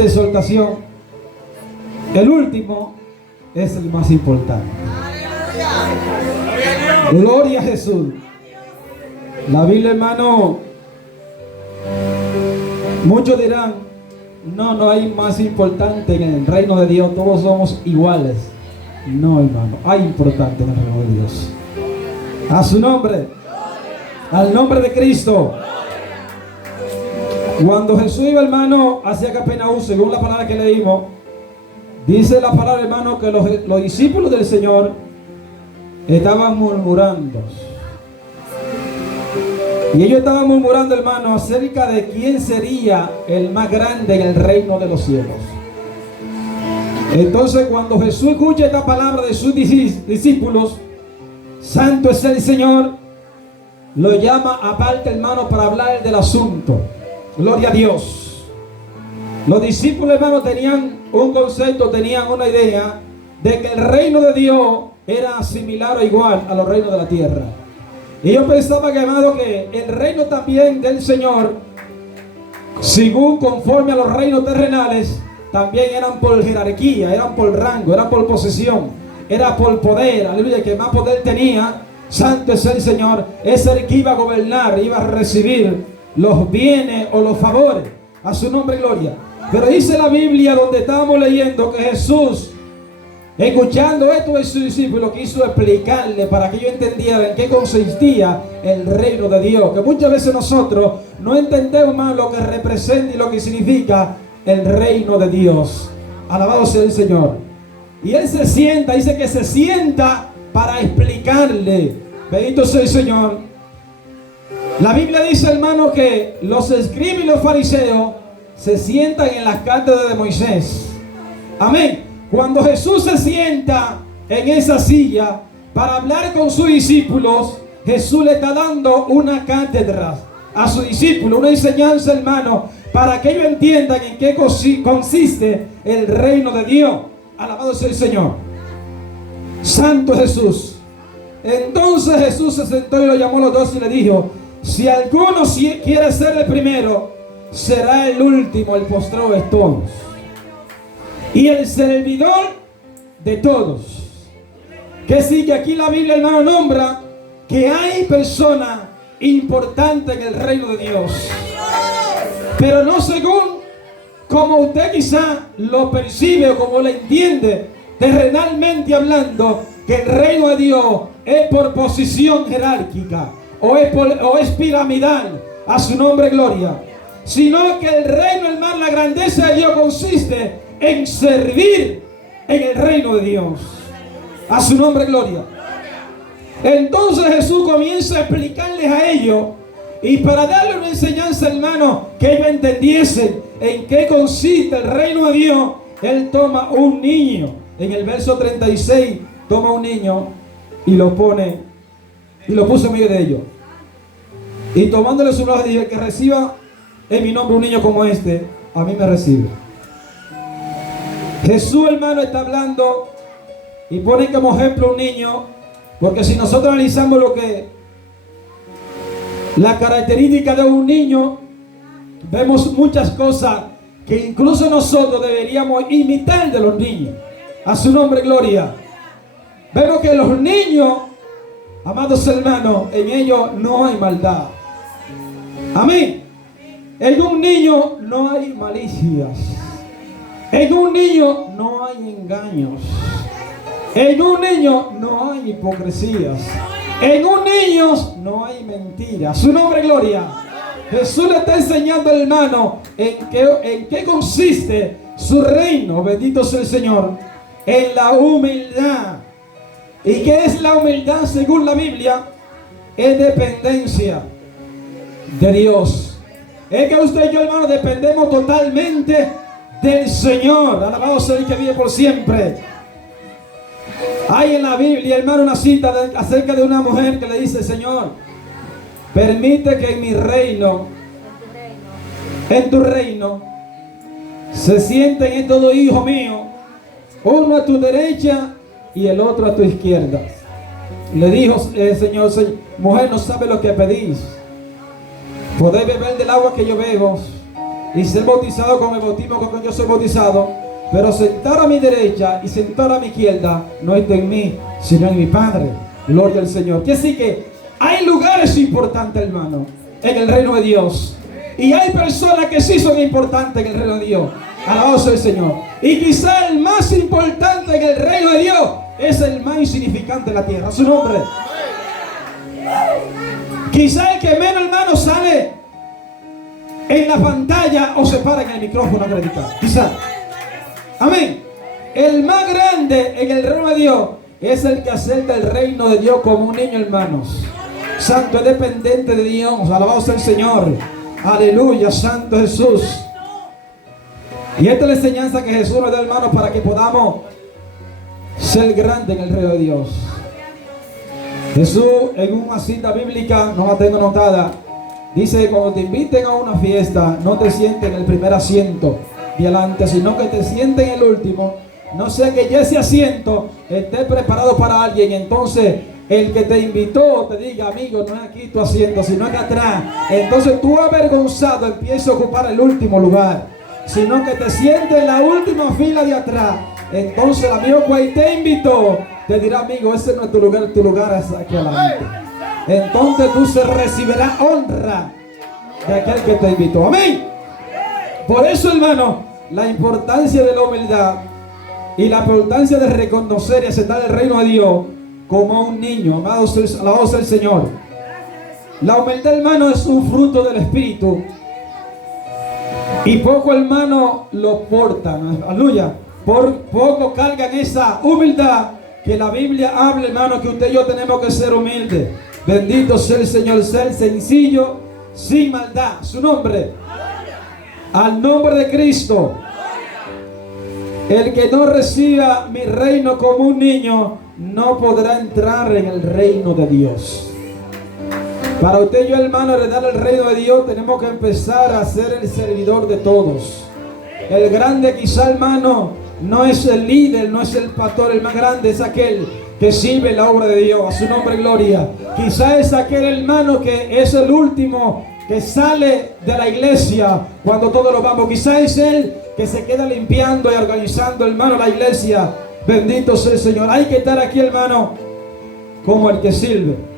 de exhortación, el último es el más importante. Gloria a Jesús. La Biblia, hermano, muchos dirán, no hay más importante en el reino de Dios, todos somos iguales. No, hermano, hay importante en el reino de Dios. A su nombre, al nombre de Cristo. Cuando Jesús iba, hermano, hacia Capernaum, según la palabra que leímos, dice la palabra, hermano, que los discípulos del Señor estaban murmurando. Y ellos estaban murmurando, hermano, acerca de quién sería el más grande en el reino de los cielos. Entonces, cuando Jesús escucha esta palabra de sus discípulos, santo es el Señor, lo llama aparte, hermano, para hablar del asunto. Gloria a Dios. Los discípulos, hermano, tenían un concepto, tenían una idea de que el reino de Dios era similar o igual a los reinos de la tierra. Y yo pensaba, hermano, que el reino también del Señor, según conforme a los reinos terrenales, también eran por jerarquía, eran por rango, eran por posesión, era por poder. Aleluya, que más poder tenía, santo es el Señor, es el que iba a gobernar, iba a recibir los bienes o los favores. A su nombre, gloria. Pero dice la Biblia, donde estábamos leyendo, que Jesús, escuchando esto de sus discípulos, quiso explicarle para que ellos entendieran en qué consistía el reino de Dios. Que muchas veces nosotros no entendemos más lo que representa y lo que significa el reino de Dios. Alabado sea el Señor. Y Él se sienta, dice que se sienta para explicarle. Bendito sea el Señor. La Biblia dice, hermano, que los escribas y los fariseos se sientan en las cátedras de Moisés. Amén. Cuando Jesús se sienta en esa silla para hablar con sus discípulos, Jesús le está dando una cátedra a sus discípulos, una enseñanza, hermano, para que ellos entiendan en qué consiste el reino de Dios. Alabado sea el Señor. Santo Jesús. Entonces Jesús se sentó y lo llamó a los dos y le dijo: si alguno quiere ser el primero, será el último, el postrero de todos, y el servidor de todos. Que sigue aquí la Biblia, hermano, nombra que hay personas importantes en el reino de Dios, pero no según como usted quizá lo percibe o como lo entiende terrenalmente hablando, que el reino de Dios es por posición jerárquica o es piramidal. A su nombre, gloria. Sino que el reino, hermano, la grandeza de Dios consiste en servir en el reino de Dios. A su nombre, gloria. Entonces Jesús comienza a explicarles a ellos, y para darle una enseñanza, hermano, que ellos entendiesen en qué consiste el reino de Dios, Él toma un niño. En el verso 36 toma un niño y lo pone, y lo puso en medio de ellos, y tomándole su brazo dijo: el que reciba en mi nombre un niño como este, a mí me recibe. Jesús, hermano, está hablando y pone como ejemplo un niño, porque si nosotros analizamos la característica de un niño, vemos muchas cosas que incluso nosotros deberíamos imitar de los niños. A su nombre, gloria. Vemos que los niños, amados hermanos, en ellos no hay maldad. Amén. En un niño no hay malicias. En un niño no hay engaños. En un niño no hay hipocresías. En un niño no hay mentiras. Su nombre, gloria. Jesús le está enseñando, hermano, en qué consiste su reino. Bendito sea el Señor. En la humildad. ¿Y qué es la humildad según la Biblia? Es dependencia de Dios. Es que usted y yo, hermano, dependemos totalmente del Señor. Alabado sea el que vive por siempre. Hay en la Biblia, hermano, una cita acerca de una mujer que le dice: Señor, permite que en mi reino, en tu reino, se sienten estos dos hijos míos, uno a tu derecha y el otro a tu izquierda. Le dijo el Señor: mujer, no sabe lo que pedís. Podéis beber del agua que yo bebo, y ser bautizado con el bautismo con que yo soy bautizado, pero sentar a mi derecha y sentar a mi izquierda no está en mí, sino en mi Padre. Gloria al Señor. Que sí que hay lugares importantes, hermano, en el reino de Dios, y hay personas que sí son importantes en el reino de Dios. Alabado sea el Señor. Y quizá el más importante en el reino de Dios es el más insignificante de la tierra. Su nombre. Quizá el que menos, hermano, sale en la pantalla o se para en el micrófono a predicar. Quizá. Amén. El más grande en el reino de Dios es el que acepta el reino de Dios como un niño, hermanos. Santo, es dependiente de Dios. Alabado sea el Señor. Aleluya, Santo Jesús. Y esta es la enseñanza que Jesús nos da, hermanos, para que podamos ser grandes en el reino de Dios. Jesús, en una cita bíblica, no la tengo anotada, dice que cuando te inviten a una fiesta, no te sientes en el primer asiento de adelante, sino que te sientes en el último. No sea que ya ese asiento esté preparado para alguien, entonces el que te invitó te diga, amigo, no es aquí tu asiento, sino que atrás. Entonces tú, avergonzado, empiezas a ocupar el último lugar, sino que te sientes en la última fila de atrás. Entonces el amigo que te invitó te dirá, amigo, ese no es tu lugar es aquí adelante. Entonces tú se recibirás honra de aquel que te invitó. Amén. Por eso, hermano, la importancia de la humildad y la importancia de reconocer y aceptar el reino de Dios como un niño. Alabado sea el Señor. La humildad, hermano, es un fruto del Espíritu, y poco, hermano, lo portan. Aleluya. Por poco cargan esa humildad que la Biblia habla, hermano, que usted y yo tenemos que ser humildes. Bendito sea el Señor, ser sencillo, sin maldad. Su nombre. Al nombre de Cristo. El que no reciba mi reino como un niño no podrá entrar en el reino de Dios. Para usted y yo, hermano, heredar el reino de Dios, tenemos que empezar a ser el servidor de todos. El grande, quizá, hermano, no es el líder, no es el pastor. El más grande es aquel que sirve la obra de Dios. A su nombre, gloria. Quizá es aquel, hermano, que es el último que sale de la iglesia cuando todos nos vamos. Quizá es él que se queda limpiando y organizando, hermano, la iglesia. Bendito sea el Señor. Hay que estar aquí, hermano, como el que sirve.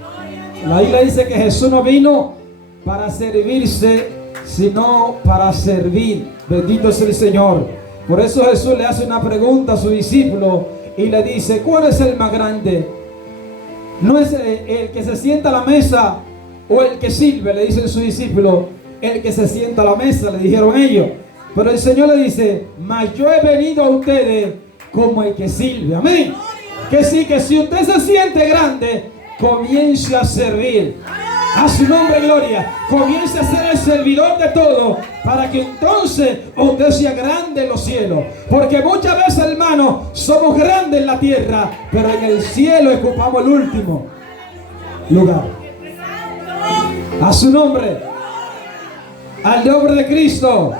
La Biblia dice que Jesús no vino para servirse, sino para servir. Bendito sea el Señor. Por eso Jesús le hace una pregunta a su discípulo y le dice, ¿cuál es el más grande? No es el que se sienta a la mesa o el que sirve, le dice su discípulo. El que se sienta a la mesa, le dijeron ellos. Pero el Señor le dice, mas yo he venido a ustedes como el que sirve. Amén. Que sí, que si usted se siente grande, comience a servir. A su nombre, gloria. Comience a ser el servidor de todo, para que entonces usted sea grande en los cielos. Porque muchas veces, hermano, somos grandes en la tierra, pero en el cielo ocupamos el último lugar. A su nombre. Al nombre de Cristo.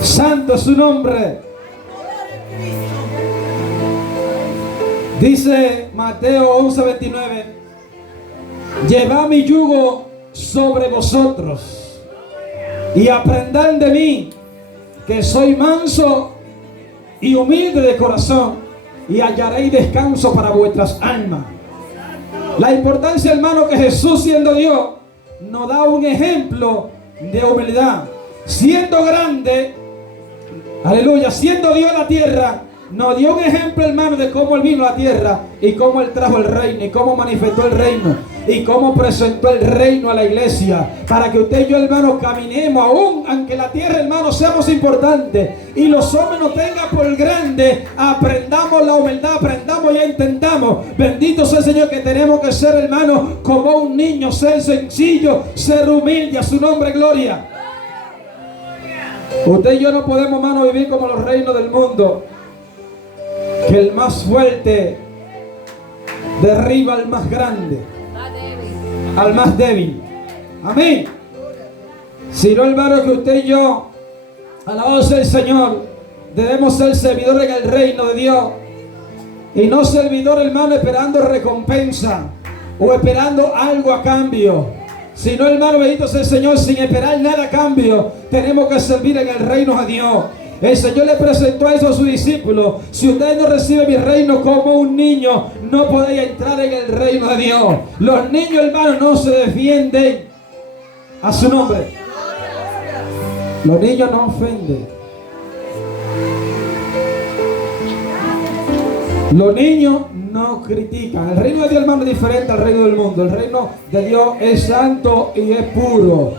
Santo es su nombre. Dice Mateo 11:29, llevad mi yugo sobre vosotros y aprended de mí, que soy manso y humilde de corazón, y hallaréis descanso para vuestras almas. La importancia, hermano, que Jesús, siendo Dios, nos da un ejemplo de humildad. Siendo grande, aleluya, siendo Dios en la tierra, nos dio un ejemplo, hermano, de cómo Él vino a la tierra y cómo Él trajo el reino y cómo manifestó el reino y cómo presentó el reino a la iglesia, para que usted y yo, hermano, caminemos, aún aunque la tierra, hermano, seamos importantes y los hombres nos tengan por grande, aprendamos la humildad, aprendamos y intentamos. Bendito sea el Señor, que tenemos que ser, hermano, como un niño, ser sencillo, ser humilde. A su nombre, gloria. Usted y yo no podemos, hermano, vivir como los reinos del mundo, que el más fuerte derriba al más grande, al más débil. Amén. Si no, hermano, que usted y yo, alabado sea el Señor, debemos ser servidores en el reino de Dios, y no servidor, hermano, esperando recompensa o esperando algo a cambio. Si no, hermano, bendito sea el Señor, sin esperar nada a cambio, tenemos que servir en el reino a Dios. El Señor le presentó eso a sus discípulos. Si ustedes no reciben mi reino como un niño, no podéis entrar en el reino de Dios. Los niños, hermanos, no se defienden. A su nombre. Los niños no ofenden. Los niños no critican. El reino de Dios, hermano, es diferente al reino del mundo. El reino de Dios es santo y es puro.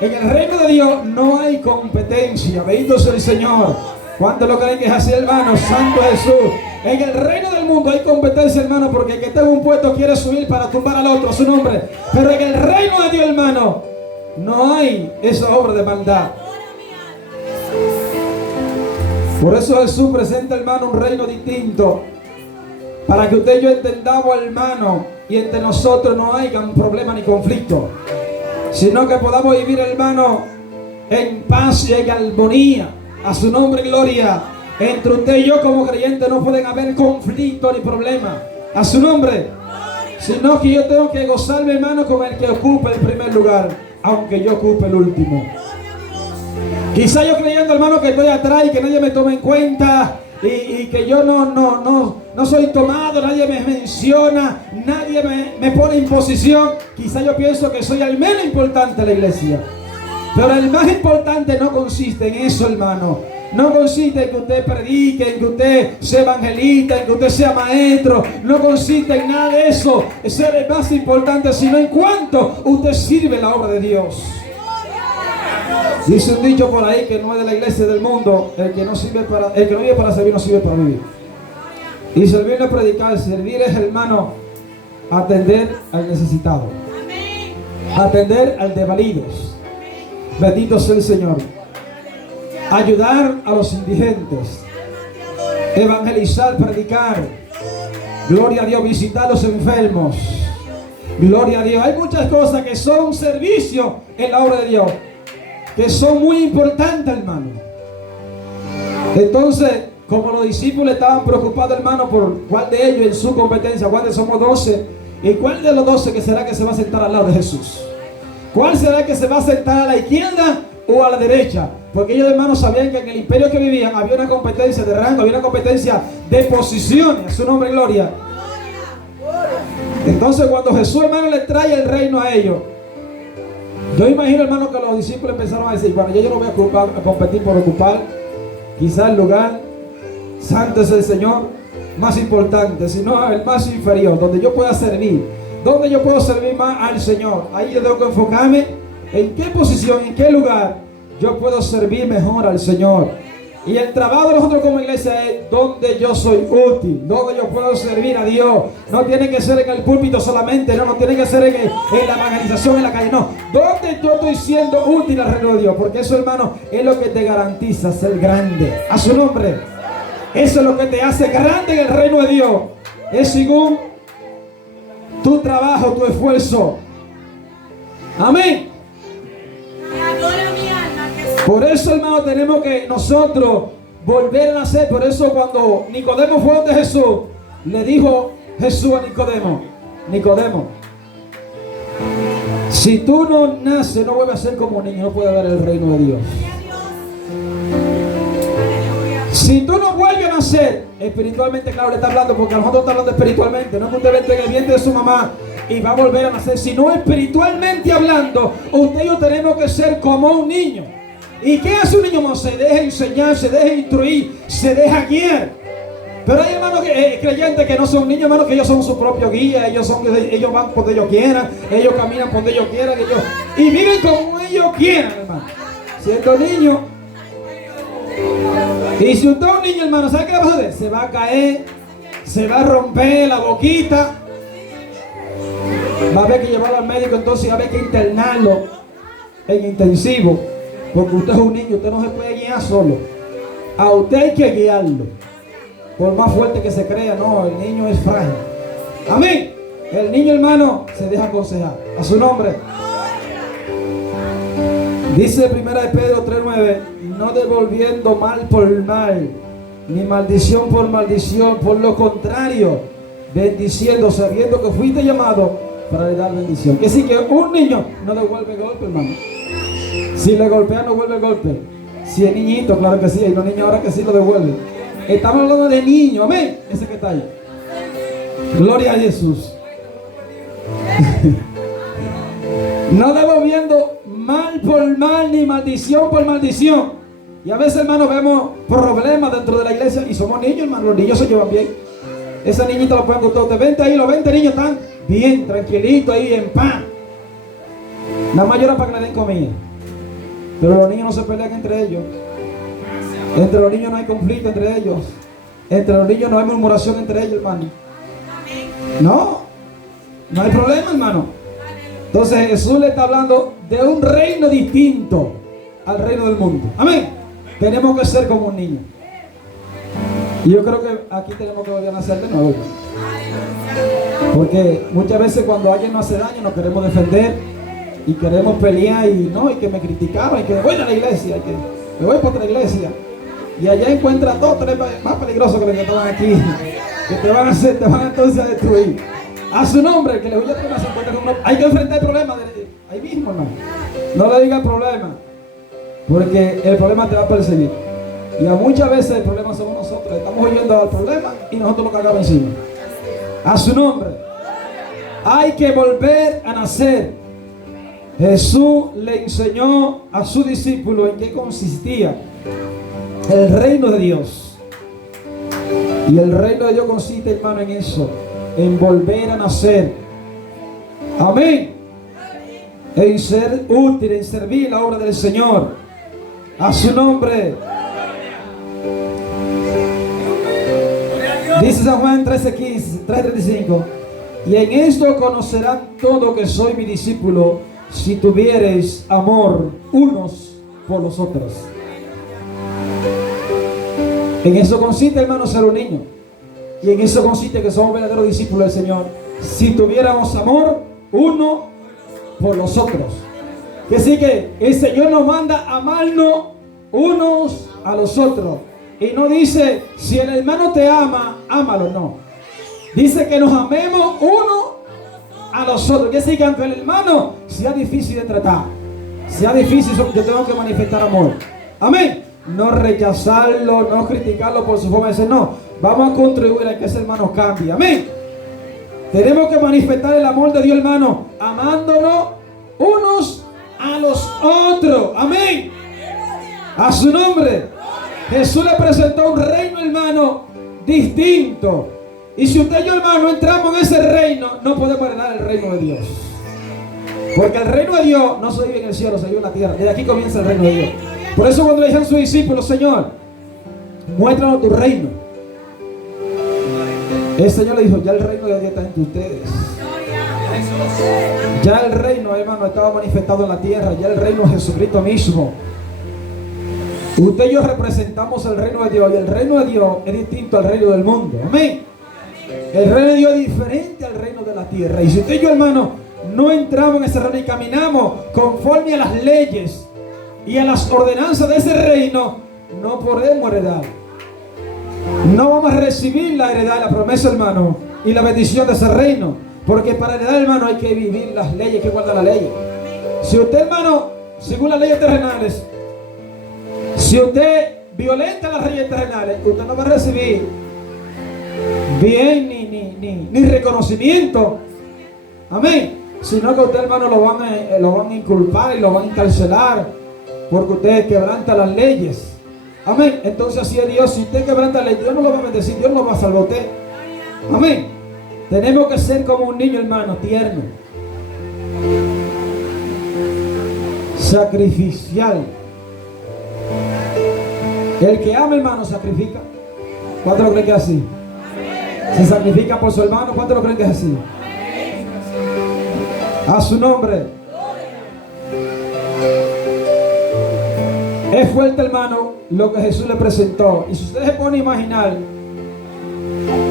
En el reino de Dios no hay competencia. Bendito sea el Señor. ¿Cuántos lo creen que es así, hermano? Santo Jesús. En el reino del mundo hay competencia, hermano, porque el que está en un puesto quiere subir para tumbar al otro, a su nombre. Pero en el reino de Dios, hermano, no hay esa obra de maldad. Por eso Jesús presenta, hermano, un reino distinto. Para que usted y yo entendamos, hermano, y entre nosotros no haya un problema ni conflicto, sino que podamos vivir, hermano, en paz y en armonía. A su nombre, gloria. Entre usted y yo como creyentes no pueden haber conflicto ni problema. A su nombre. Sino que yo tengo que gozarme, hermano, con el que ocupe el primer lugar, aunque yo ocupe el último. Quizá yo creyendo, hermano, que estoy atrás y que nadie me tome en cuenta, y que yo no soy tomado, nadie me menciona, nadie me pone en posición. Quizá yo pienso que soy el menos importante de la iglesia. Pero el más importante no consiste en eso, hermano. No consiste en que usted predique, en que usted sea evangelista, en que usted sea maestro. No consiste en nada de eso. Ser el más importante, sino en cuanto usted sirve la obra de Dios. Dice un dicho por ahí que no es de la iglesia del mundo: el que no vive para servir no sirve para vivir. Y servir no es predicar, servir es, hermano, atender al necesitado, atender al desvalidos. Bendito sea el Señor. Ayudar a los indigentes, evangelizar, predicar. Gloria a Dios, visitar a los enfermos. Gloria a Dios. Hay muchas cosas que son servicio en la obra de Dios, que son muy importantes, hermano. Entonces, como los discípulos estaban preocupados, hermano, por cuál de ellos en su competencia, cuál de somos 12, y cuál de los 12 que será que se va a sentar al lado de Jesús, cuál será que se va a sentar a la izquierda o a la derecha, porque ellos, hermanos, sabían que en el imperio que vivían había una competencia de rango, había una competencia de posiciones. A su nombre, gloria. Entonces, cuando Jesús, hermano, le trae el reino a ellos, yo imagino, hermano, que los discípulos empezaron a decir: bueno, yo no voy a competir por ocupar quizás el lugar santo es el Señor más importante, sino el más inferior, donde yo pueda servir, donde yo puedo servir más al Señor. Ahí yo tengo que enfocarme en qué posición, en qué lugar yo puedo servir mejor al Señor. Y el trabajo de nosotros como iglesia es donde yo soy útil, donde yo puedo servir a Dios. No tiene que ser en el púlpito solamente, no tiene que ser en la evangelización en la calle, no. Donde yo estoy siendo útil al reino de Dios, porque eso, hermano, es lo que te garantiza ser grande. A su nombre. Eso es lo que te hace grande en el reino de Dios. Es según tu trabajo, tu esfuerzo. Amén. Por eso, hermano, tenemos que nosotros volver a nacer. Por eso cuando Nicodemo fue donde Jesús, le dijo Jesús a Nicodemo: Nicodemo, si tú no naces, no vuelves a ser como un niño, no puedes ver el reino de Dios. Si tú no vuelves a nacer espiritualmente, claro, le está hablando, porque a nosotros está hablando espiritualmente. No es que usted vente en el vientre de su mamá y va a volver a nacer, sino espiritualmente hablando. Usted y yo tenemos que ser como un niño. ¿Y qué hace un niño? No, se deja enseñar, se deja instruir, se deja guiar. Pero hay hermanos creyentes que no son niños, hermanos, que ellos son su propio guía. Ellos van por donde ellos quieran, ellos caminan por donde ellos quieran, y viven como ellos quieran, hermano, siendo niños. Y si usted es un niño, hermano, ¿sabe qué le va a hacer? Se va a caer, se va a romper la boquita, va a haber que llevarlo al médico, entonces va a haber que internarlo en intensivo, porque usted es un niño, usted no se puede guiar solo. A usted hay que guiarlo, por más fuerte que se crea. No, el niño es frágil. Amén. El niño, hermano, se deja aconsejar. A su nombre. Dice 1 Pedro 3:9: no devolviendo mal por mal, ni maldición por maldición, por lo contrario, bendiciendo, sabiendo que fuiste llamado para dar bendición. Que sí, que un niño no devuelve golpe, hermano. Si le golpea, no vuelve el golpe. Si es niñito, claro que sí. Hay los niños ahora que sí lo devuelven. Estamos hablando de niños, amén. Ese que está ahí. Gloria a Jesús. No devolviendo mal por mal, ni maldición por maldición. Y a veces, hermano, vemos problemas dentro de la iglesia. Y somos niños, hermano. Los niños se llevan bien. Esa niñita lo pueden gustar. Usted 20 ahí, los 20 niños están bien, tranquilitos ahí, en paz. Nada más lloran para que le den comida. Pero los niños no se pelean entre ellos. Entre los niños no hay conflicto entre ellos. Entre los niños no hay murmuración entre ellos, hermano. No hay problema, hermano. Entonces Jesús le está hablando de un reino distinto al reino del mundo. Amén. Tenemos que ser como un niño. Y yo creo que aquí tenemos que volver a nacer de nuevo. Porque muchas veces cuando alguien nos hace daño nos queremos defender y queremos pelear y que me criticaron y que me voy a la iglesia, y que me voy para otra iglesia. Y allá encuentras dos, tres más peligrosos que los que estaban aquí, que te van a entonces a destruir. A su nombre, que le huye a se encuentra con uno. Hay que enfrentar el problema ahí mismo, hermano. No le digas problema, porque el problema te va a perseguir. Y a muchas veces el problema somos nosotros. Estamos huyendo al problema y nosotros lo cargamos encima. A su nombre. Hay que volver a nacer. Jesús le enseñó a su discípulo en qué consistía el reino de Dios. Y el reino de Dios consiste, hermano, en eso, en volver a nacer. Amén. En ser útil, en servir la obra del Señor. A su nombre. Dice San Juan 13:35. Y en esto conocerán todo que soy mi discípulo, si tuviereis amor unos por los otros. En eso consiste, hermano, ser un niño. Y en eso consiste que somos verdaderos discípulos del Señor, si tuviéramos amor uno por los otros. Que sí, que el Señor nos manda a amarnos unos a los otros. Y no dice, si el hermano te ama, ámalo, no. Dice que nos amemos uno a los otros. Que sí, que aunque el hermano sea difícil de tratar, sea difícil, yo tengo que manifestar amor. Amén. No rechazarlo, no criticarlo por su forma de ser, no. Vamos a contribuir a que ese hermano cambie. Amén. Tenemos que manifestar el amor de Dios, hermano, amándonos unos a los otros. Amén. A su nombre. Jesús le presentó un reino, hermano, distinto. Y si usted y yo, hermano, entramos en ese reino, no podemos heredar el reino de Dios. Porque el reino de Dios no se vive en el cielo, se vive en la tierra. Desde aquí comienza el reino de Dios. Por eso cuando le dijeron a sus discípulos, Señor, muéstranos tu reino. El Señor le dijo, ya el reino de Dios está entre ustedes. Ya el reino, hermano, estaba manifestado en la tierra. Ya el reino de Jesucristo mismo. Usted y yo representamos el reino de Dios. Y el reino de Dios es distinto al reino del mundo. Amén. El reino de Dios es diferente al reino de la tierra. Y si usted y yo, hermano, no entramos en ese reino y caminamos conforme a las leyes y a las ordenanzas de ese reino, no podemos heredar. No vamos a recibir la heredad, la promesa, hermano, y la bendición de ese reino. Porque para heredar, hermano, hay que vivir las leyes, hay que guardar las leyes. Si usted, hermano, según las leyes terrenales, si usted violenta las leyes terrenales, usted no va a recibir bien ni reconocimiento. Amén. Sino que usted, hermano, lo van a inculpar y lo van a encarcelar porque usted quebranta las leyes. Amén. Entonces así es Dios. Si usted quebranta la ley, Dios no lo va a bendecir, Dios no lo va a salvar a usted. Amén. Tenemos que ser como un niño, hermano, tierno, sacrificial. El que ama, hermano, sacrifica. ¿Cuántos lo creen que es así? Se sacrifica por su hermano. ¿Cuántos lo creen que es así? A su nombre. Es fuerte, hermano, lo que Jesús le presentó. Y si ustedes se ponen a imaginar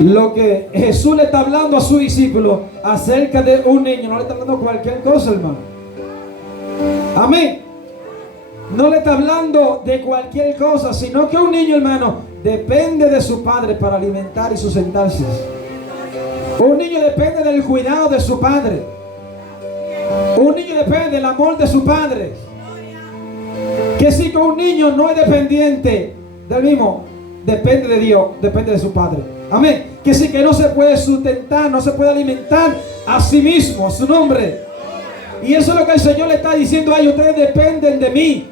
lo que Jesús le está hablando a su discípulo acerca de un niño, no le está hablando cualquier cosa, hermano. Amén. No le está hablando de cualquier cosa, sino que un niño, hermano, depende de su padre para alimentar y sustentarse. Un niño depende del cuidado de su padre. Un niño depende del amor de su padre. Que si que un niño no es dependiente del mismo, depende de Dios, depende de su padre. Amén. Que si que no se puede sustentar, no se puede alimentar a sí mismo, a su nombre. Y eso es lo que el Señor le está diciendo a ellos. Ustedes dependen de mí.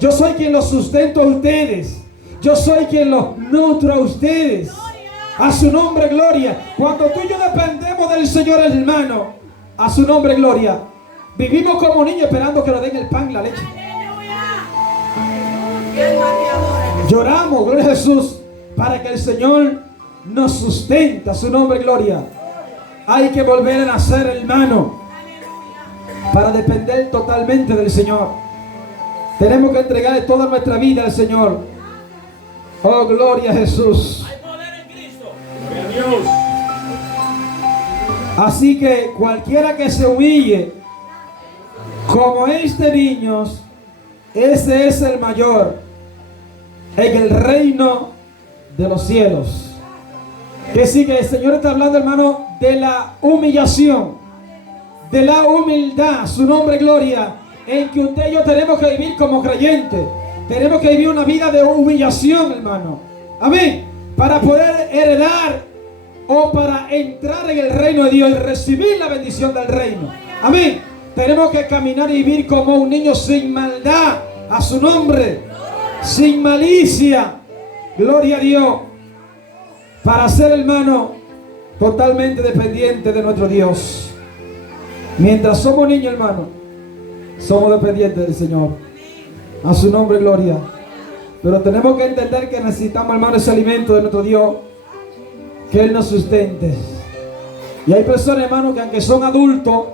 Yo soy quien los sustento a ustedes. Yo soy quien los nutro a ustedes. A su nombre, gloria. Cuando tú y yo dependemos del Señor, hermano, a su nombre, gloria. Vivimos como niños esperando que nos den el pan y la leche. Lloramos, gloria a Jesús, para que el Señor nos sustente. A su nombre, gloria. Hay que volver a nacer, hermano, para depender totalmente del Señor. Tenemos que entregarle toda nuestra vida al Señor. Oh, gloria a Jesús. Hay poder en Cristo. Gloria a Dios. Así que cualquiera que se humille como este niño, ese es el mayor en el reino de los cielos. Que sí, que el Señor está hablando, hermano, de la humillación, de la humildad, su nombre, gloria, en que usted y yo tenemos que vivir como creyentes. Tenemos que vivir una vida de humillación, hermano. Amén. Para poder heredar o para entrar en el reino de Dios y recibir la bendición del reino. Amén. Tenemos que caminar y vivir como un niño sin maldad, a su nombre, sin malicia. Gloria a Dios. Para ser, hermano, totalmente dependiente de nuestro Dios. Mientras somos niños, hermano, somos dependientes del Señor. A su nombre, gloria. Pero tenemos que entender que necesitamos, hermano, ese alimento de nuestro Dios, que Él nos sustente. Y hay personas, hermano, que aunque son adultos,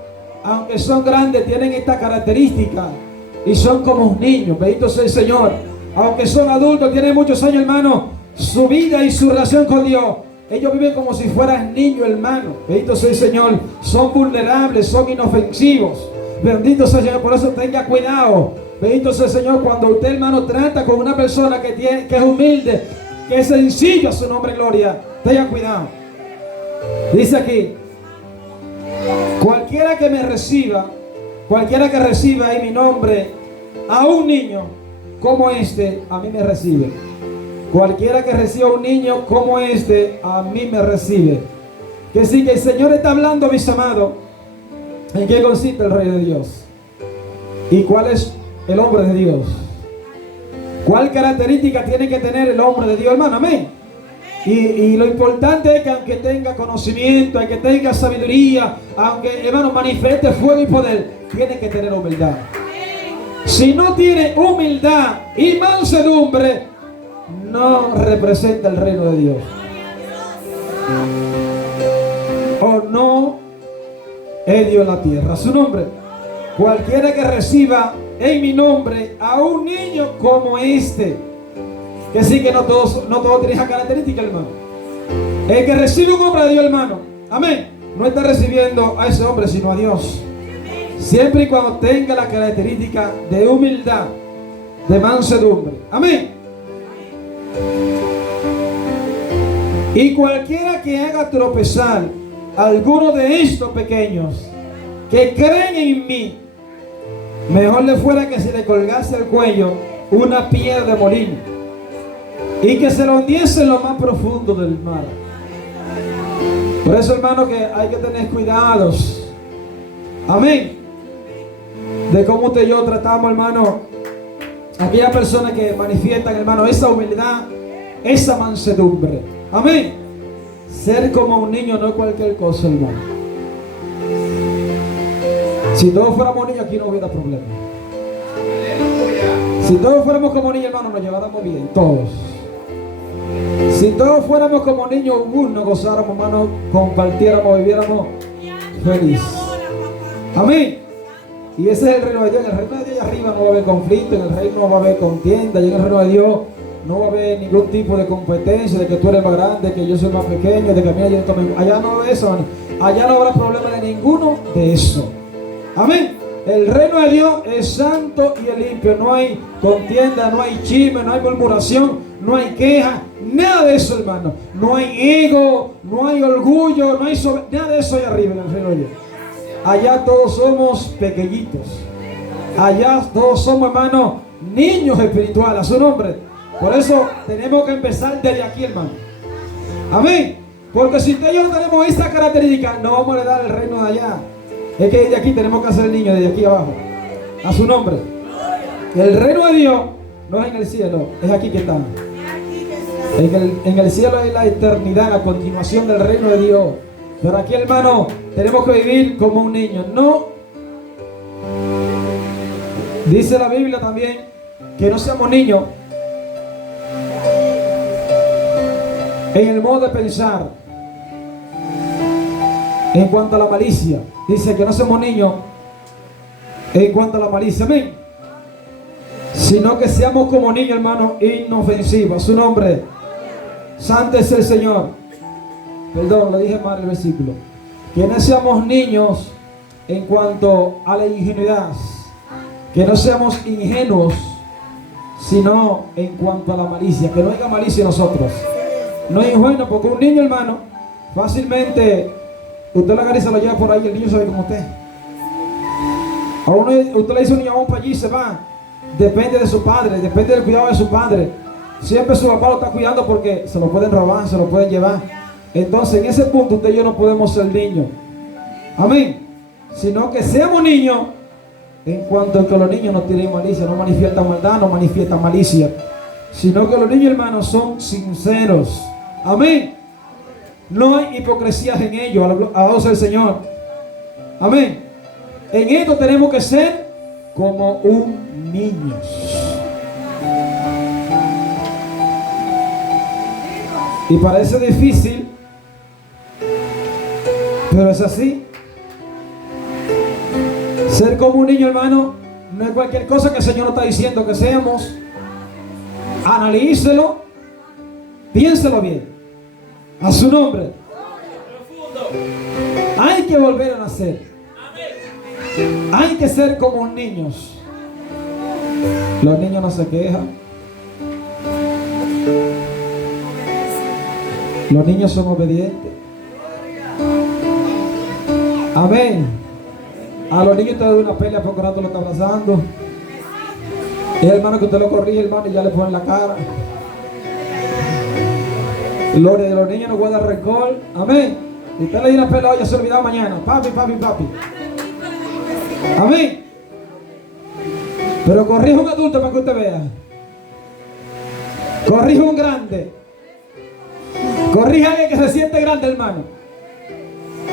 aunque son grandes, tienen esta característica y son como un niño. Bendito sea el Señor. Aunque son adultos, tienen muchos años, hermano, su vida y su relación con Dios, ellos viven como si fueran niños, hermano. Bendito sea el Señor. Son vulnerables, son inofensivos. Bendito sea el Señor. Por eso tenga cuidado. Bendito sea el Señor. Cuando usted, hermano, trata con una persona que es humilde, que es sencillo, a su nombre, gloria, tenga cuidado. Dice aquí: cualquiera que me reciba, cualquiera que reciba en mi nombre a un niño como este, a mí me recibe. Cualquiera que reciba a un niño como este, a mí me recibe. Que sí, que el Señor está hablando, mis amados, en qué consiste el reino de Dios y cuál es el hombre de Dios. ¿Cuál característica tiene que tener el hombre de Dios, hermano? Amén. Y lo importante es que aunque tenga conocimiento, aunque tenga sabiduría, aunque, hermano, manifieste fuego y poder, tiene que tener humildad. Si no tiene humildad y mansedumbre, no representa el reino de Dios. O no es Dios en la tierra. Su nombre. Cualquiera que reciba en mi nombre a un niño como este. Que sí, que no todos tienen esa característica, hermano. El que recibe un hombre de Dios, hermano, amén, no está recibiendo a ese hombre, sino a Dios. Siempre y cuando tenga la característica de humildad, de mansedumbre. Amén. Y cualquiera que haga tropezar a alguno de estos pequeños que creen en mí, mejor le fuera que se le colgase al cuello una piedra de molino y que se lo hundiese en lo más profundo del mar. Por eso, hermano, que hay que tener cuidados. Amén. De cómo usted y yo tratamos, hermano, a aquellas personas que manifiestan, hermano, esa humildad, esa mansedumbre. Amén. Ser como un niño no es cualquier cosa, hermano. Si todos fuéramos niños, aquí no hubiera problema. Si todos fuéramos como niños, hermano, nos lleváramos bien, todos. Si todos fuéramos como niños, nos gozáramos, hermano, compartiéramos, viviéramos felices. Amén. Y ese es el reino de Dios. En el reino de Dios allá arriba no va a haber conflicto, en el reino no va a haber contienda, y en el reino de Dios no va a haber ningún tipo de competencia, de que tú eres más grande, que yo soy más pequeño, de que a mí yo tomo. Allá no va eso, hermano. Allá no habrá problema de ninguno de eso. Amén. El reino de Dios es santo y es limpio. No hay contienda, no hay chisme, no hay murmuración, no hay queja, nada de eso, hermano. No hay ego, no hay orgullo, no hay nada de eso allá arriba en el reino de Dios. allá todos somos pequeñitos. Allá todos somos, hermanos, niños espirituales, a su nombre. Por eso tenemos que empezar desde aquí, hermano. Amén. Porque si usted y yo no tenemos esa característica, no vamos a heredar el reino de allá. Es que desde aquí tenemos que hacer el niño, desde aquí abajo. A su nombre. El reino de Dios no es en el cielo, es aquí que está. En el cielo es la eternidad, la continuación del reino de Dios. Pero aquí, hermano, tenemos que vivir como un niño. No. Dice la Biblia también que no seamos niños en el modo de pensar. En cuanto a la malicia, dice que no somos niños en cuanto a la malicia, amén. Sino que seamos como niños, hermano, inofensivos. Su nombre, santo es el Señor. Perdón, lo dije mal el versículo. Que no seamos niños en cuanto a la ingenuidad. Que no seamos ingenuos, sino en cuanto a la malicia. Que no haya malicia en nosotros. No es ingenuo, porque un niño, hermano, fácilmente usted la agarra y se lo lleva por ahí, el niño sabe como usted. A uno, usted le dice a un niño, vamos para allí y se va. Depende de su padre, depende del cuidado de su padre. Siempre su papá lo está cuidando porque se lo pueden robar, se lo pueden llevar. Entonces, en ese punto, usted y yo no podemos ser niños. Amén. Sino que seamos niños en cuanto a que los niños no tienen malicia, no manifiestan maldad, no manifiestan malicia. Sino que los niños, hermanos, son sinceros. Amén. No hay hipocresías en ellos, alabado sea el Señor. Amén. En esto tenemos que ser como un niño. Y parece difícil, pero es así. Ser como un niño, hermano, no es cualquier cosa que el Señor nos está diciendo que seamos. Analícelo, piénselo bien. A su nombre. Hay que volver a nacer. Hay que ser como niños. Los niños no se quejan. Los niños son obedientes. Amén. A los niños te da una pelea porque rato lo está abrazando. Y el hermano que usted lo corrige, hermano, y ya le pone la cara. Gloria de los niños no guarda rencor. Amén. Y usted le dio una pelea, ya se olvidaba mañana. Papi, papi, papi. Amén. Pero corrija un adulto para que usted vea. Corrija un grande. Corrija a alguien que se siente grande, hermano.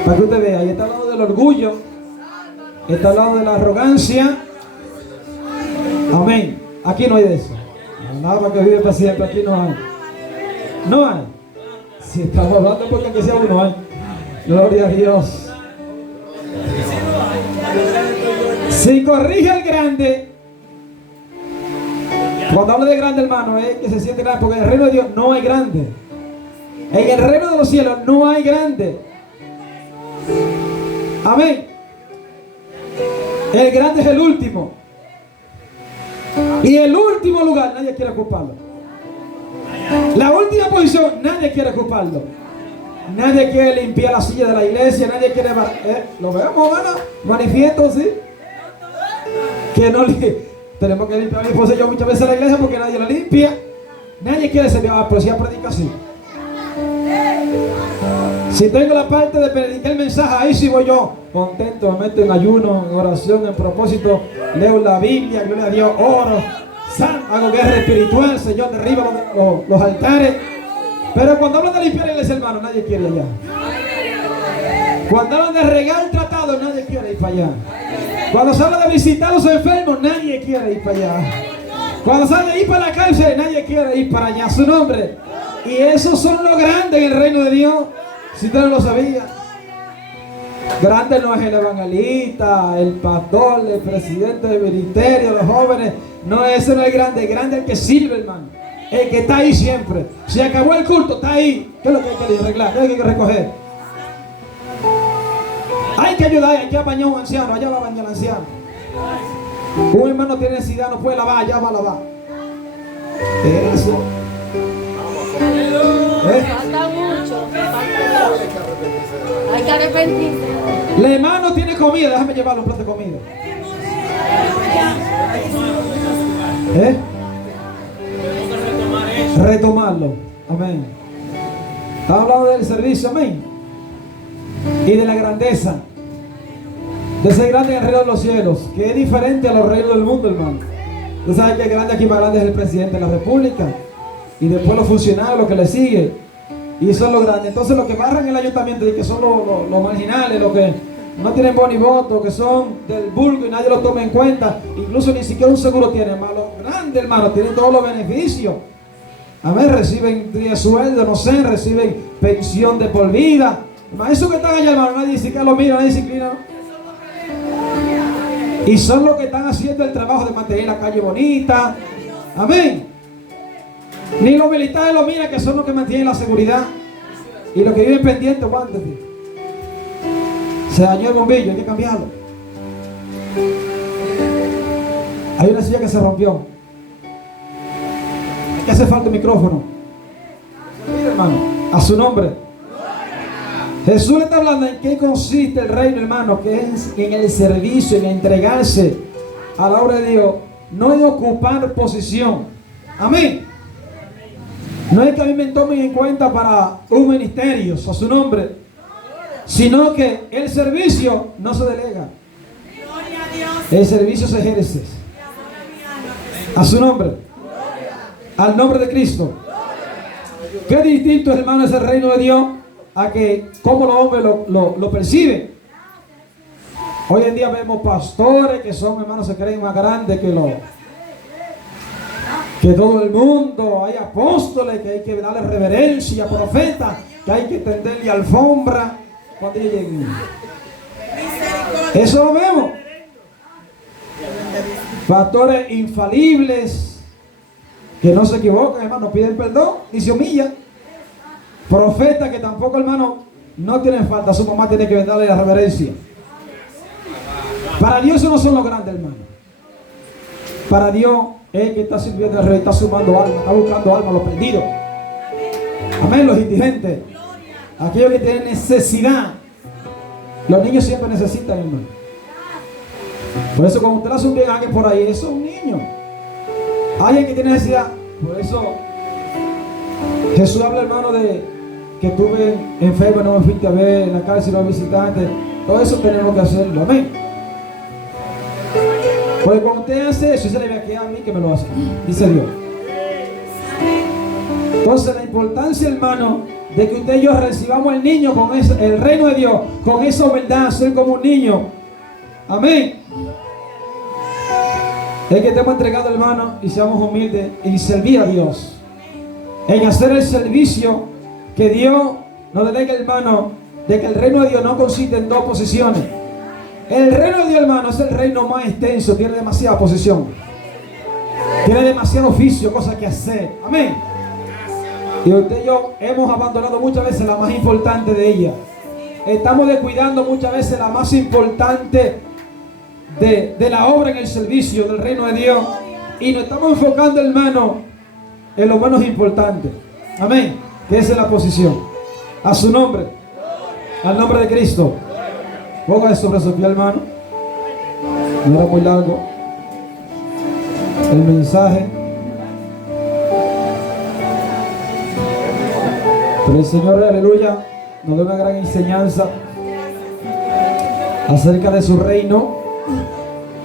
Para que usted vea. Y está hablando del orgullo. Está hablando de la arrogancia. Amén. Aquí no hay de eso. Nada para que vive para siempre. Aquí no hay. No hay. Si estamos hablando porque aunque sea uno hay. Gloria a Dios. Si corrige al grande, cuando hablo de grande, hermano, es que se siente grande, porque en el reino de Dios no hay grande. En el reino de los cielos no hay grande. Amén. El grande es el último. Y el último lugar nadie quiere ocuparlo. La última posición nadie quiere ocuparlo. Nadie quiere limpiar la silla de la iglesia. Nadie quiere... ¿Lo vemos, hermano? Manifiesto, ¿sí? Que no tenemos que limpiar. Mi esposa y yo muchas veces la iglesia porque nadie la limpia. Nadie quiere servir. Pero si ella predica así. Si tengo la parte de predicar el mensaje, ahí sí voy yo contento, me meto en ayuno, en oración, en propósito, leo la Biblia, gloria a Dios, oro, hago guerra espiritual, Señor, derriba los altares. Pero cuando hablan de limpiar la iglesia, hermano, nadie quiere allá. Cuando hablan de regar tratado, nadie quiere ir para allá. Cuando se habla de visitar a los enfermos, nadie quiere ir para allá. Cuando se habla de ir para la cárcel, nadie quiere ir para allá. Su nombre. Y esos son los grandes en el reino de Dios. Si usted no lo sabía. Grande no es el evangelista, el pastor, el presidente del ministerio, los jóvenes. No, ese no es el grande. El grande es el que sirve, hermano. El que está ahí siempre. Si acabó el culto, está ahí. ¿Qué es lo que hay que arreglar? ¿Qué hay que recoger? Hay que ayudar. Hay que bañar a un anciano. Allá va a bañar al anciano. Un hermano tiene necesidad, no puede lavar. Allá va a lavar. Eso. Falta mucho. Hay que arrepentirse. La hermano tiene comida, déjame llevarle un plato de comida. Retomarlo. Amén. Estamos hablando del servicio, amén. Y de la grandeza. De ser grande en el reino de los cielos, que es diferente a los reinos del mundo, hermano. Usted sabe que el grande aquí más grande es el presidente de la república. Y después los funcionarios, los que le siguen. Y son los grandes. Entonces los que barran el ayuntamiento, que son los marginales, los que no tienen voz ni voto, que son del vulgo y nadie los toma en cuenta. Incluso ni siquiera un seguro tienen, hermano. Los grandes, hermano, tienen todos los beneficios. Amén, reciben día de sueldo, no sé, reciben pensión de por vida. Hermano, esos que están allá, hermano, nadie siquiera lo mira, nadie se inclina, ¿no? Y son los que están haciendo el trabajo de mantener la calle bonita. Amén. Ni los militares lo miran, que son los que mantienen la seguridad. Y los que viven pendientes, aguántate. Se dañó el bombillo, hay que cambiarlo. Hay una silla que se rompió. Hay que hacer falta un micrófono. Mira, hermano, a su nombre. Jesús le está hablando en qué consiste el reino, hermano, que es en el servicio, en entregarse a la obra de Dios, no en ocupar posición. Amén. No es que a mí me tomen en cuenta para un ministerio, a su nombre, sino que el servicio no se delega. El servicio se ejerce. A su nombre. Al nombre de Cristo. Qué distinto, hermano, es el reino de Dios a que como los hombres lo perciben. Hoy en día vemos pastores que son, hermanos, se creen más grandes que todo el mundo. Hay apóstoles que hay que darle reverencia, profetas que hay que tenderle alfombra cuando ellos lleguen. Eso lo vemos. Pastores infalibles que no se equivocan, hermano, piden perdón y se humillan. Profetas que tampoco, hermano, no tienen falta. Su mamá tiene que darle la reverencia. Para Dios eso no son los grandes, hermano. Para Dios es el que está sirviendo al rey, está sumando almas, está buscando almas, los perdidos. Amén, los indigentes. Aquellos que tienen necesidad. Los niños siempre necesitan, hermano. Por eso cuando usted le hace un bien a alguien por ahí, eso es un niño. Alguien que tiene necesidad. Por eso Jesús habla, hermano, de que estuve enfermo, no me fuiste a ver, en la cárcel no me visitaste. Todo eso tenemos que hacerlo, amén. Porque cuando usted hace eso, se le ve aquí a mí que me lo hace, dice Dios. Entonces la importancia, hermano, de que usted y yo recibamos el niño con el reino de Dios, con esa humildad, ser como un niño. Amén. Es que estemos entregados, hermano, y seamos humildes y servir a Dios. En hacer el servicio que Dios nos delega, hermano, de que el reino de Dios no consiste en dos posiciones. El reino de Dios, hermano, es el reino más extenso, tiene demasiada posición. Tiene demasiado oficio, cosas que hacer. Amén. Y usted y yo hemos abandonado muchas veces la más importante de ellas. Estamos descuidando muchas veces la más importante de la obra en el servicio del reino de Dios. Y nos estamos enfocando, hermano, en lo menos importante. Amén. Que esa es la posición. A su nombre. Al nombre de Cristo. Ponga sobre su pie, hermano. No era muy largo el mensaje. Pero el Señor, aleluya, nos da una gran enseñanza acerca de su reino.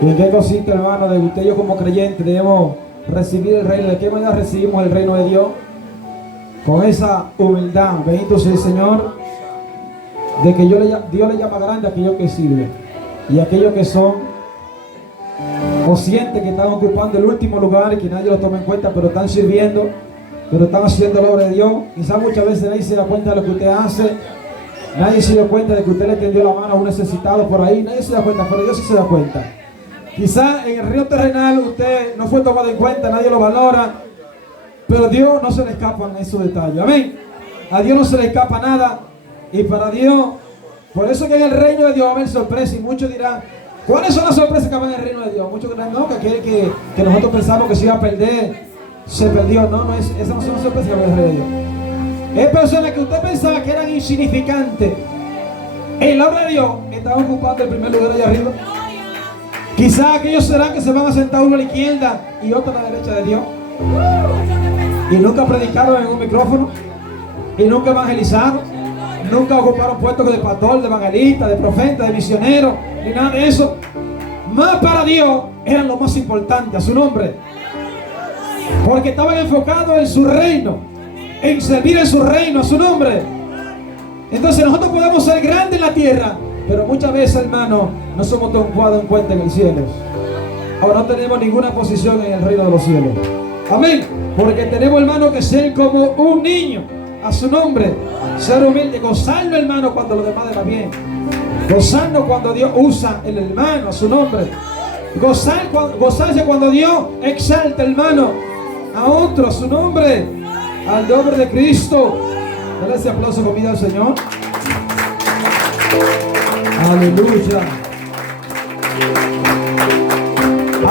Y en qué consiste, hermano, de usted y yo como creyentes debemos recibir el reino. ¿De qué manera recibimos el reino de Dios? Con esa humildad. Bendito sea el Señor. De que Dios le llama grande a aquellos que sirven. Y a aquellos que son conscientes que están ocupando el último lugar y que nadie los toma en cuenta, pero están sirviendo, pero están haciendo la obra de Dios. Quizás muchas veces nadie se da cuenta de lo que usted hace. Nadie se da cuenta de que usted le tendió la mano a un necesitado por ahí. Nadie se da cuenta, pero Dios sí se da cuenta. Quizás en el reino terrenal usted no fue tomado en cuenta, nadie lo valora, pero a Dios no se le escapan esos detalles. Amén. A Dios no se le escapa nada. Y para Dios, por eso que en el reino de Dios va a haber sorpresas. Y muchos dirán, ¿cuáles son las sorpresas que van en el reino de Dios? Muchos dirán, no, que aquel que nosotros pensamos que se iba a perder, se perdió. No, esas no son las sorpresas que van en el reino de Dios. Es personas que usted pensaba que eran insignificantes, En la obra de Dios están ocupando el primer lugar allá arriba. Quizás aquellos serán que se van a sentar uno a la izquierda y otro a la derecha de Dios. Y nunca predicaron en un micrófono. Y nunca evangelizaron. Nunca ocuparon puestos de pastor, de evangelista, de profeta, de misionero, ni nada de eso. Más para Dios eran lo más importante, a su nombre. Porque estaban enfocados en su reino, en servir en su reino, a su nombre. Entonces nosotros podemos ser grandes en la tierra, pero muchas veces, hermano, no somos tomados en cuenta en el cielo. Ahora no tenemos ninguna posición en el reino de los cielos. Amén. Porque tenemos, hermano, que ser como un niño, a su nombre. Ser humilde, gozarnos, hermano, cuando los demás les va bien. Gozarnos cuando Dios usa el hermano, a su nombre. Gozarse cuando Dios exalta, hermano, a otro, a su nombre, al nombre de Cristo. Dale ese aplauso conmigo al Señor. Aleluya.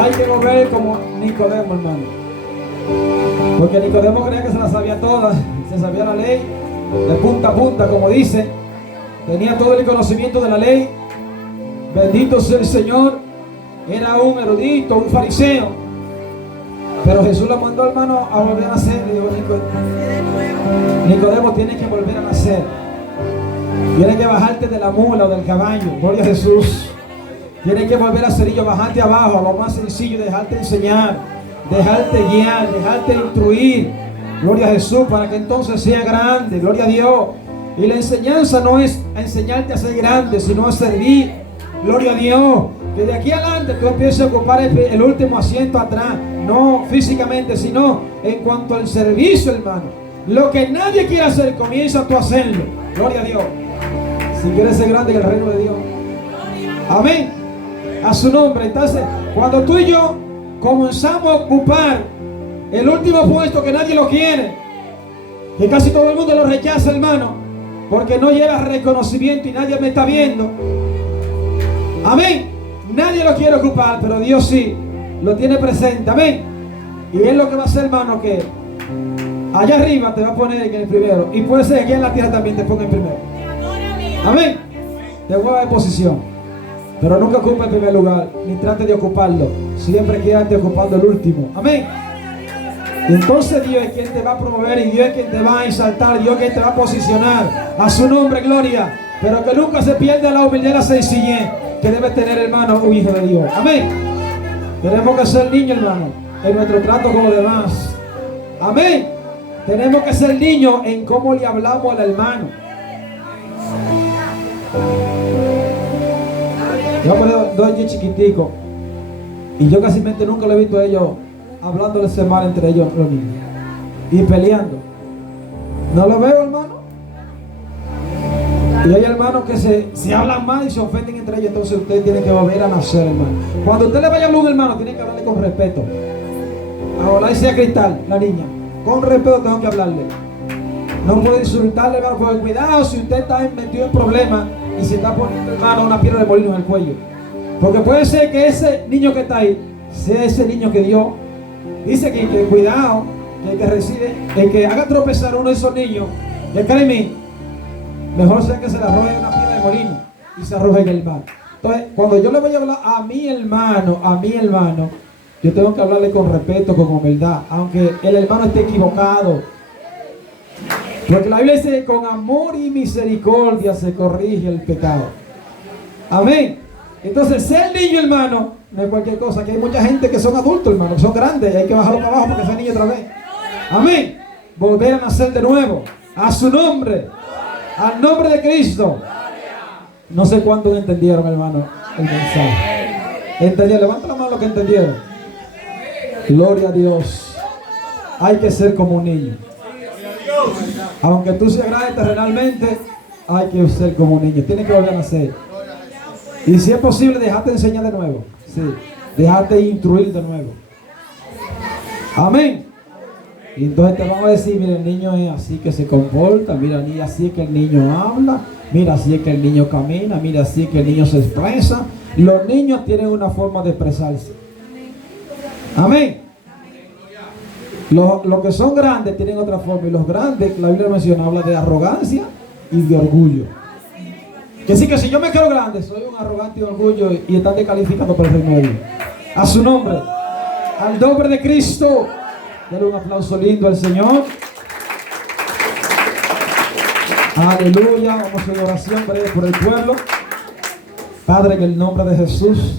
Hay que volver como Nicodemo, hermano. Porque Nicodemo creía que se la sabía toda, se sabía la ley de punta a punta, como dice. Tenía todo el conocimiento de la ley. Bendito sea el Señor. Era un erudito, un fariseo. Pero Jesús lo mandó, hermano, a volver a nacer. Le dijo, Nicodemo, tienes que volver a nacer. Tienes que bajarte de la mula o del caballo. Gloria a Jesús. Tienes que volver a cerillo, bajarte abajo, a lo más sencillo, dejarte enseñar, dejarte guiar, dejarte instruir. Gloria a Jesús, para que entonces sea grande. Gloria a Dios. Y la enseñanza no es a enseñarte a ser grande, sino a servir. Gloria a Dios. Que de aquí adelante tú empieces a ocupar el último asiento atrás. No físicamente, sino en cuanto al servicio, hermano. Lo que nadie quiere hacer, comienza tú a hacerlo. Gloria a Dios. Si quieres ser grande en el reino de Dios. Amén. A su nombre. Entonces, cuando tú y yo comenzamos a ocupar el último puesto que nadie lo quiere, que casi todo el mundo lo rechaza, hermano, porque no lleva reconocimiento y nadie me está viendo. Amén. Nadie lo quiere ocupar, pero Dios sí lo tiene presente. Amén. Y es lo que va a hacer, hermano, que allá arriba te va a poner en el primero. Y puede ser que aquí en la tierra también te ponga en primero. Amén. Te mueva de posición, pero nunca ocupe el primer lugar, ni trate de ocuparlo. Siempre quédate ocupando el último. Amén. Y entonces Dios es quien te va a promover, y Dios es quien te va a exaltar, Dios es quien te va a posicionar. A su nombre, gloria. Pero que nunca se pierda la humildad y la sencillez que debe tener, hermano, un hijo de Dios. Amén. Tenemos que ser niños, hermano, en nuestro trato con los demás. Amén. Tenemos que ser niños en cómo le hablamos al hermano. Yo me doy chiquitico, y yo casi nunca lo he visto a ellos hablándoles mal entre ellos, los niños, y peleando. No lo veo, hermano. Y hay hermanos que se hablan mal y se ofenden entre ellos. Entonces usted tiene que volver a nacer, hermano. Cuando usted le vaya a hablar a un hermano, tiene que hablarle con respeto. Ahora y sea Cristal, la niña, con respeto tengo que hablarle. No puedo insultarle, hermano, porque cuidado si usted está metido en problemas y se está poniendo, hermano, una piedra de molino en el cuello. Porque puede ser que ese niño que está ahí sea ese niño que Dios dice que cuidado, que recibe, el que haga tropezar a uno de esos niños, que créeme, mejor sea que se le arroje una piedra de molino y se arroje en el mar. Entonces, cuando yo le voy a hablar a mi hermano, yo tengo que hablarle con respeto, con humildad, aunque el hermano esté equivocado. Porque la Biblia dice, con amor y misericordia se corrige el pecado. Amén. Entonces, ser niño, hermano, no es cualquier cosa. Que hay mucha gente que son adultos, hermano, que son grandes, y hay que bajarlo para abajo porque sea niño otra vez. Amén. Volver a nacer de nuevo. A su nombre. Al nombre de Cristo. No sé cuántos entendieron, hermano, el mensaje. ¿Entendieron? Levanta la mano los que entendieron. Gloria a Dios. Hay que ser como un niño. Aunque tú seas grande terrenalmente, hay que ser como un niño. Tienes que volver a nacer. Y si es posible, dejarte enseñar de nuevo. Sí. Dejarte instruir de nuevo. Amén. Y entonces te vamos a decir, mira, el niño es así que se comporta, mira, así es que el niño habla, mira, así es que el niño camina, mira, así es que el niño se expresa. Los niños tienen una forma de expresarse. Amén. Los que son grandes tienen otra forma, y los grandes, la Biblia menciona, habla de arrogancia y de orgullo. Que sí, que si yo me creo grande, soy un arrogante y orgullo y están descalificando por el reino de Dios. A su nombre, al nombre de Cristo. Denle un aplauso lindo al Señor. Aleluya. Vamos a hacer una oración breve por el pueblo. Padre, en el nombre de Jesús.